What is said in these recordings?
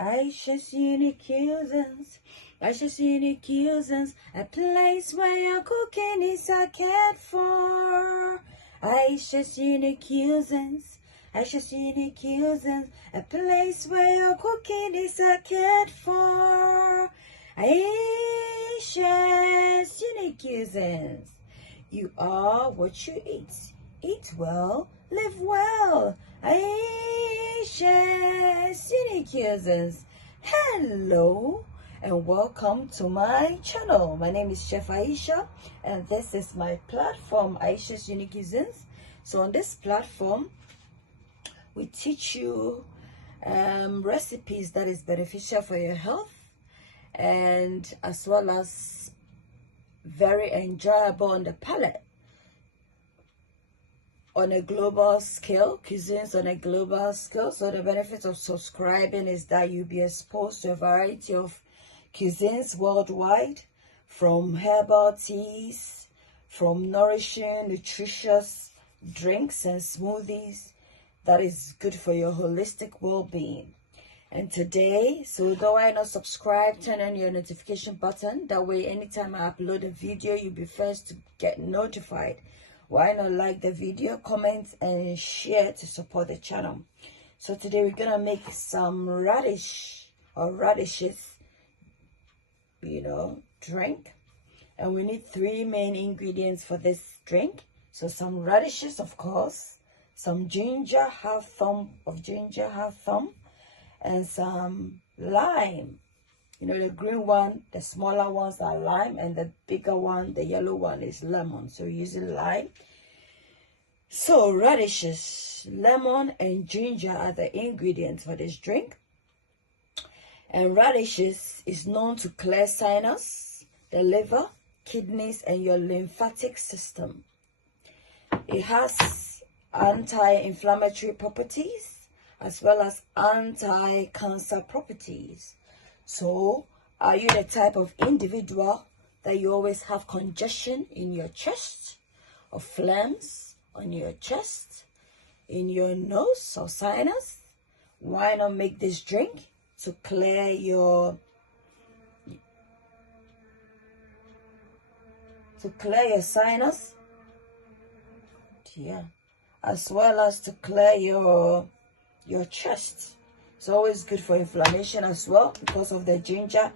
Ayesha's unique cuisines, Ayesha's unique cuisines, a place where your cooking is cared for. Ayesha's unique cuisines, Ayesha's unique cuisines, a place where your cooking is cared for. Ayesha's unique cuisines. You are what you eat. Eat well, live well. Ayesha's unique cuisines. Hello and welcome to my channel. My name is Chef Ayesha and this is my platform, Ayesha's Unique Cuisines. So on this platform, we teach you recipes that is beneficial for your health and as well as very enjoyable on the palate. On a global scale, cuisines on a global scale. So the benefit of subscribing is that you'll be exposed to a variety of cuisines worldwide, from herbal teas, from nourishing, nutritious drinks and smoothies that is good for your holistic well-being. And today, so why not subscribe, turn on your notification button, that way anytime I upload a video you'll be first to get notified. Why not like the video, comment and share to support the channel. So today we're gonna make some radish or radishes, drink, and we need three main ingredients for this drink. So some radishes, of course, some ginger, half thumb of ginger, half thumb, and some lime. The green one, the smaller ones are lime, and the bigger one, the yellow one, is lemon. So we're using lime. So radishes, lemon, and ginger are the ingredients for this drink. And radishes is known to clear sinus, the liver, kidneys, and your lymphatic system. It has anti-inflammatory properties as well as anti-cancer properties. So, are you the type of individual that you always have congestion in your chest, or phlegms on your chest, in your nose or sinus? Why not make this drink to clear your sinus? Yeah, as well as to clear your chest. It's always good for inflammation as well because of the ginger.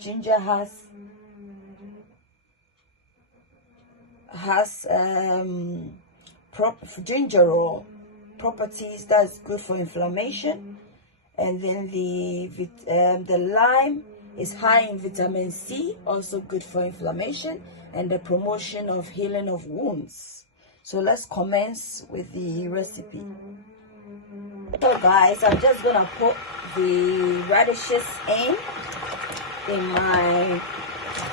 Ginger has gingerol properties that's good for inflammation, and then the lime is high in vitamin C, also good for inflammation and the promotion of healing of wounds. So let's commence with the recipe. So guys, I'm just gonna put the radishes in my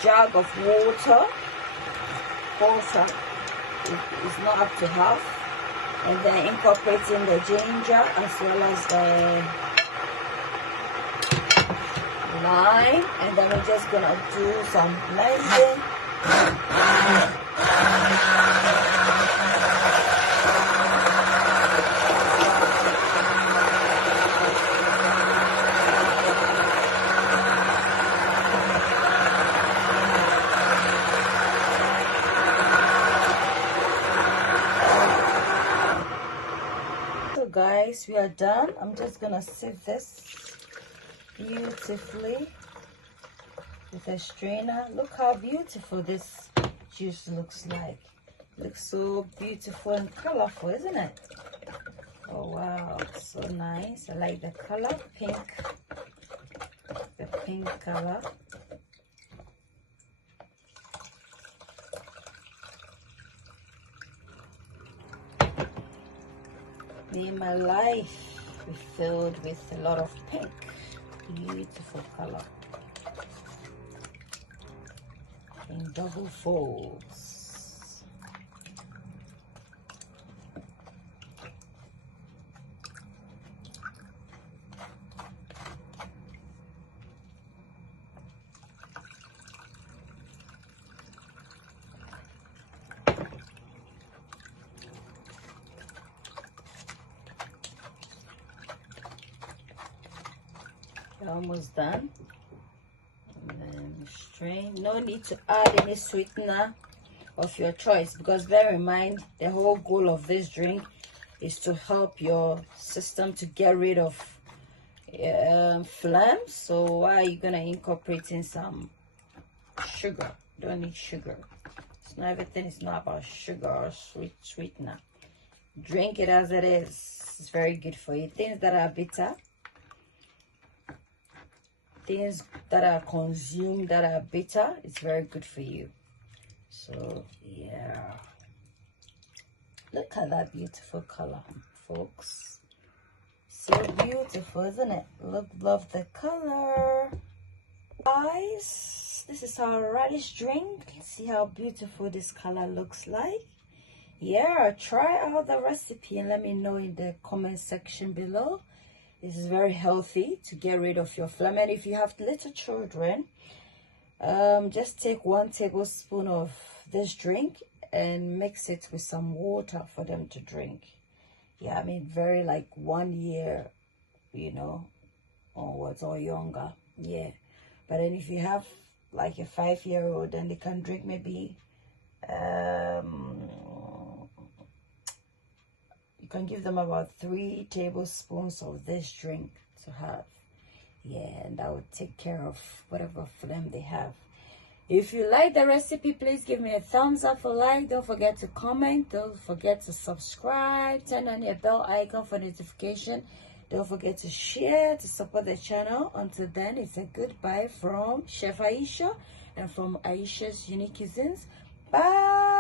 jug of water. It's not up to half, and then incorporating the ginger as well as the lime, and then we're just gonna do some blending. Guys, we are done. I'm just gonna sieve this beautifully with a strainer. Look how beautiful this juice looks like. Looks so beautiful and colorful, isn't it? Oh wow, so nice. I like the color, pink, the pink color. May my life be filled with a lot of pink. Beautiful color. In double folds. You're almost done. And then strain. No need to add any sweetener of your choice, because bear in mind the whole goal of this drink is to help your system to get rid of phlegm. So why are you gonna incorporate in some sugar? Don't need sugar. It's not everything. It's not about sugar or sweetener. Drink it as it is. It's very good for you. Things that are bitter, things that are consumed that are bitter, it's very good for you. So yeah, look at that beautiful color, folks. So beautiful, isn't it? Love the color. Guys, this is our radish drink. See how beautiful this color looks like. Yeah, try out the recipe and let me know in the comment section below. This is very healthy to get rid of your phlegm. And if you have little children, just take 1 tablespoon of this drink and mix it with some water for them to drink. Yeah, I mean very like 1 year, you know, onwards or younger. Yeah, but then if you have like a 5-year-old, then they can drink maybe you can give them about 3 tablespoons of this drink to have. Yeah, and that would take care of whatever phlegm they have. If you like the recipe, please give me a thumbs up for like. Don't forget to comment. Don't forget to subscribe. Turn on your bell icon for notification. Don't forget to share to support the channel. Until then, it's a goodbye from Chef Ayesha and from Ayesha's Unique Cuisines. Bye.